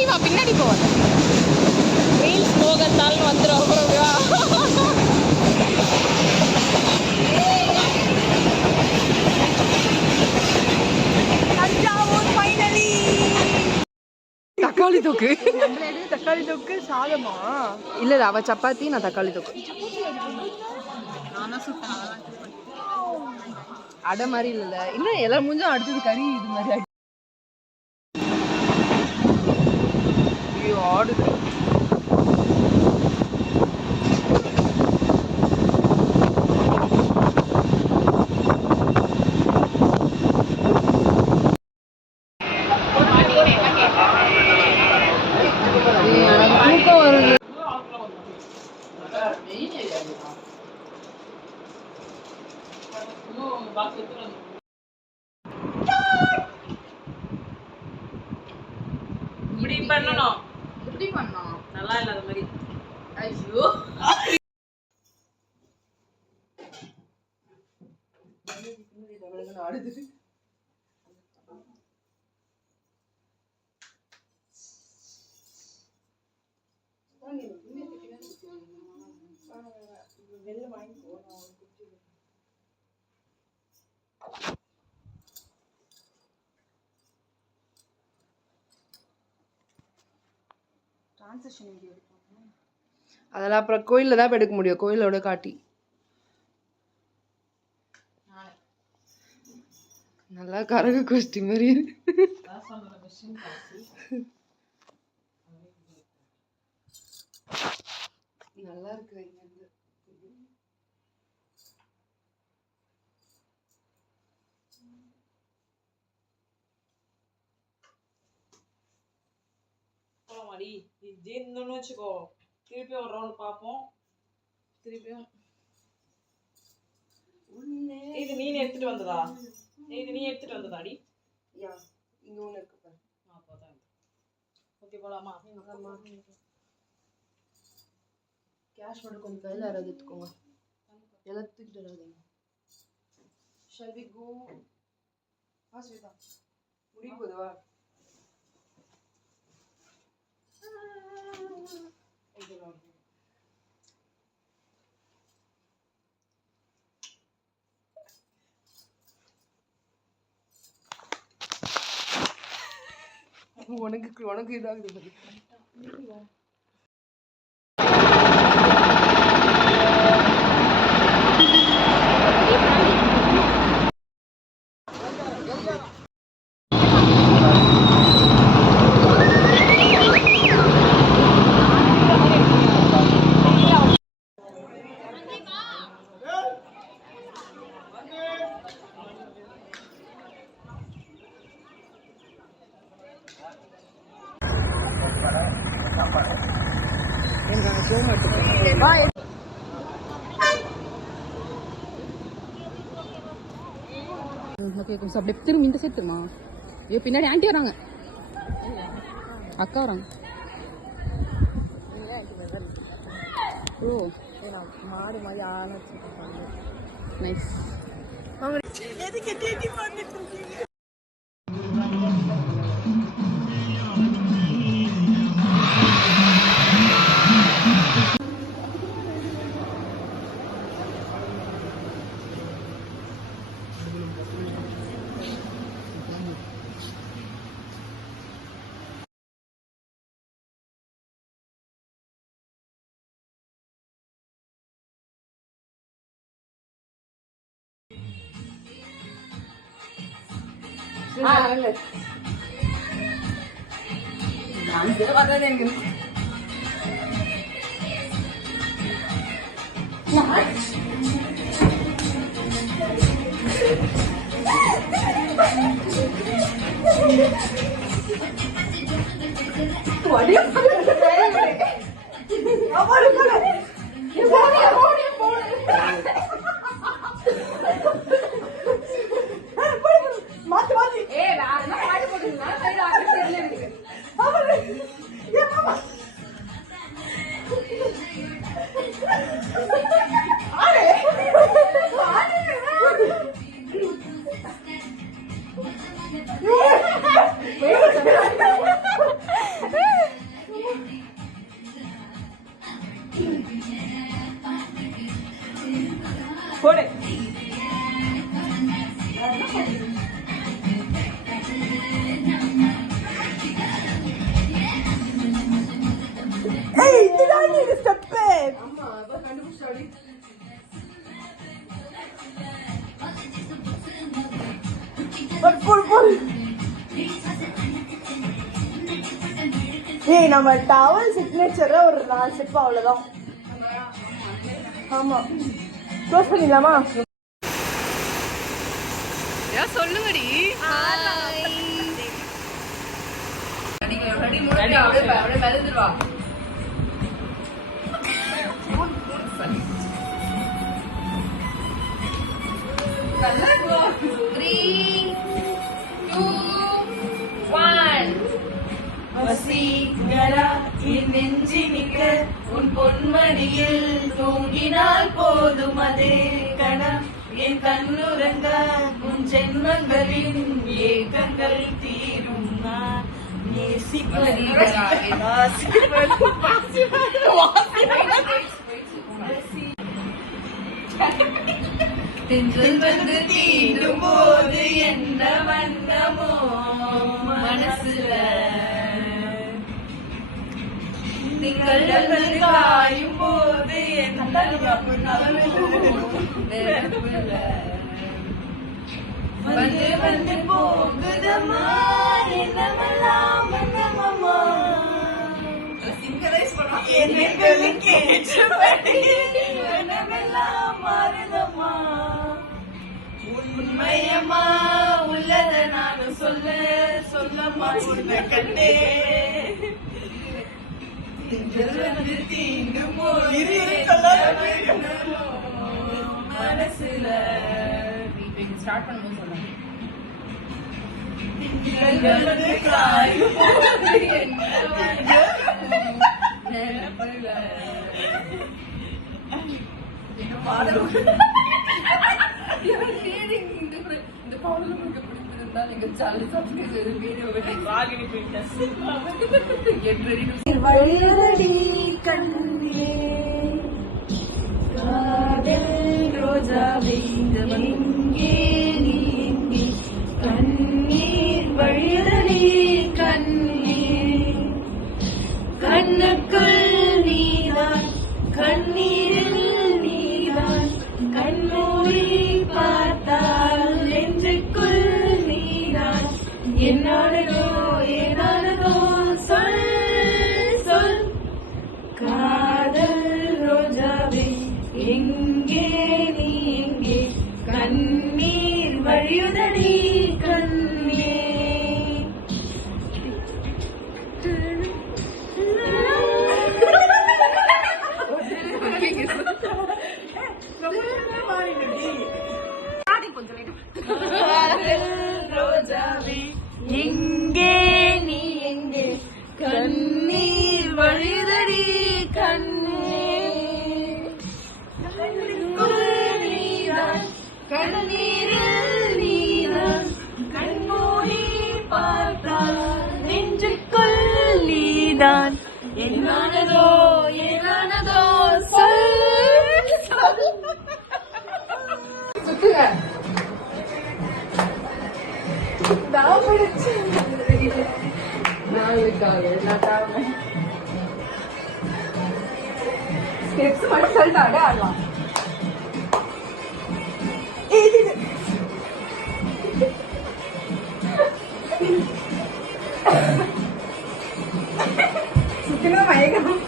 பின்னாடி வா, பின்னாடி போ. ரீல்ஸ் போகத்தால் வந்துடும். தக்காளி தொக்கு. தக்காளி தொக்கு சாதமா? இல்ல இல்ல, அவ சப்பாத்தி, நான் தக்காளி தொக்கு. அடை மாதிரி இல்ல. இன்னும் எல்லாரும் மூஞ்சும் அடுத்தது கறி இது மாதிரி. ஐயோ ஆடுது. தூக்கம் வருது. இப்படி பண்ணணும். எப்படி பண்ணோம்? நல்லா இல்லாத மாதிரி. ஐயோ ஆடுது. அதெல்லாம் அப்புறம் கோயிலில் தான் எடுக்க முடியும். கோயிலோட காட்டி நல்லா கரகு கோஷ்டி மாதிரி நல்லா இருக்கு. ஜீர்ணம்னு வச்சுக்கோ. திருப்பியும் ஒரு ரவுண்ட் பார்ப்போம். திருப்பியும் இது நீ எடுத்துட்டு வந்ததா? இது நீ எடுத்துட்டு வந்ததாடி? யா, இங்க ஒண்ணு இருக்கு பாரு. அப்பதான் ஓகே போலாமா? ஆமா. கேஷ் மட்டும் கொஞ்சம் கையில யாராவது எடுத்துக்கோங்க. எல்லாம் தூக்கிட்டு வராதீங்க. Shall we go? ஸ்வேதா முடிய போதுவா? உனக்கு இதாகுது. ஓகே கொஞ்சம் அப்படியே திரும்ப இந்த சேர்த்துமா. ஐயோ பின்னாடி ஆண்டி வராங்க, அக்கா வராங்க. ஓ மாடு மாதிரி ஆன நைஸ். ஏய் நம்ம டவல் சிக்னேச்சர் ஒரு 4 ஸ்டெப் அவ்வளவுதான். ஆமா க்ளோஸ் பண்ணிடலாமா? சொல்லுங்கடி. வசீகரா என் நெஞ்சினிக்க உன் பொன்மடியில் தூங்கினால் போதும் அதே கணம் என் கண்ணுறங்க உன் ஜென்மங்களின் ஏக்கங்கள் தீரும் நான் வந்து தீண்டும் போது என்ன வண்ணமோ மனசுல நீங்கள் காயும் போது என்ன வந்து வந்து போகுதம்மா என்னமெல்லாம் வண்ணமம்மா எங்களுக்கு ஏற்றபடி என்னமெல்லாம் மாறுதம்மா உண்மையம்மா உள்ளத நானும் சொல்லம்மா சொல்ல கண்டே வந்து தீண்டும் போது மனசுல ஸ்டார்ட் பண்ணும்போது சொல்லுங்க. இந்த பாடல் உங்களுக்கு பிடிச்சிருந்தா நீங்க சேனல் சப்ஸ்கிரைப் செய்து வீடியோ வாங்கி ரோஜாவே கண்ணீர் வழியதடி கண்ணீர் கண்ணுக்குள் நீதான் கண்ணீரில் நீதான் கண்மூடி பார்த்தால் நெஞ்சுக்குள் நீதான் என்னானதோ ஏனானதோ சொல் சொல் காதல் ரோஜாவே எங்கே நீ எங்கே கண்ணீர் வழியுதடி கண்ணீர் ரோஜாவே எங்கே நீ எங்கே கண்ணீர் வழியுதடி கண்ணீர் நீதான் கண்ணீரில் நீதான் கண்மூடி பார்த்தால் நெஞ்சுக்குள் நீதான் என்னானதோ ஏனானதோ சொல் சுத்துங்க. ஸ்டெப்ஸ் மட்டும் சொல்லிட்டாங்க ஆடலாம். சுத்தினா மயக்கம்.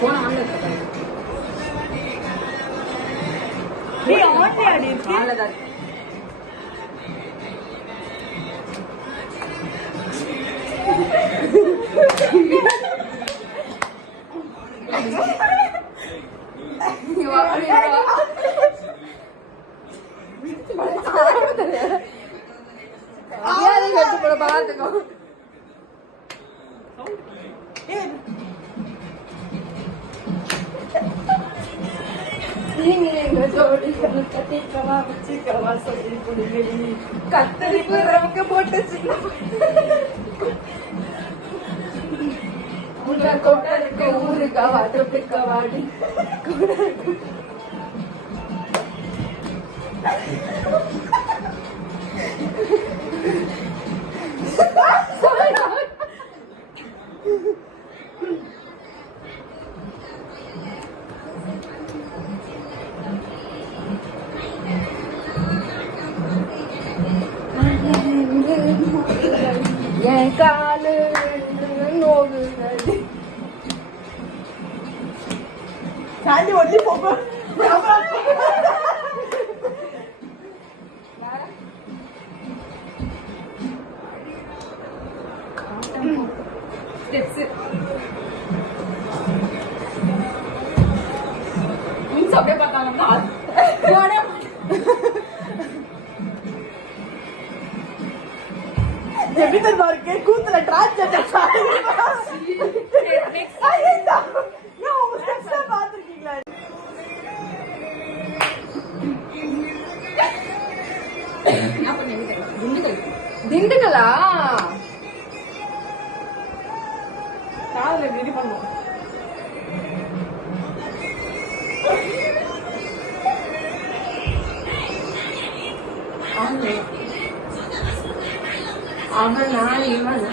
போன ஆன்ல இருக்கு. நீ ஆன்ல அடி ஆன்ல தான். கத்தரிப்பு ரவுக்க போட்டு கொட்டருக்கு ஊருக்கு தொப்பிக்கவாடி என் காலு நோகுது சாந்தி ஒட்டி போக அப்படியே பார்த்தாங்கன்னா எப்படி தெரியுமா இருக்கு கூத்துல டிரான்ஸ்ஜெண்டர் பாத்துருக்கீங்களா திண்டுக்கலா காதுல இப்படி பண்ணுவோம் அவனா இவன்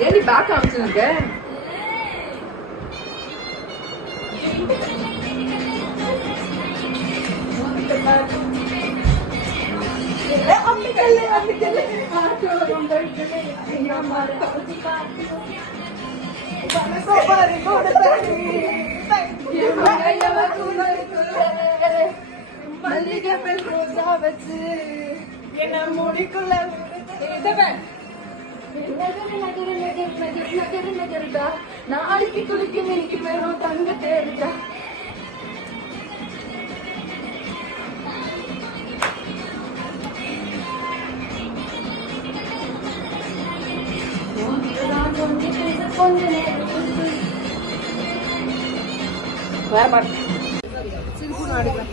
ஏன் பேக் காமிச்சிருக்க என்ன முடிக்குள்ள நாளைக்கு குளிக்க மினிக்கு வேணும் தங்க தேடுதா சிரிப்பு நாடுகிறேன்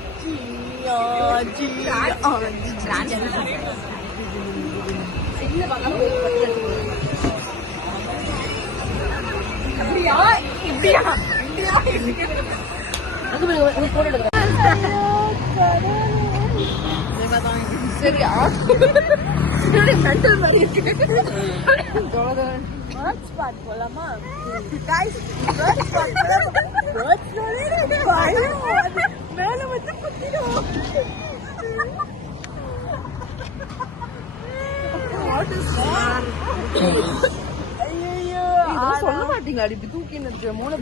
அப்படியா இப்படியா சரியா மென்டல் மாதிரி இருக்கு போலாமா மேல வச்சு குத்திடும் சொல்ல மாட்டீங்க அடி தூக்கி மூணு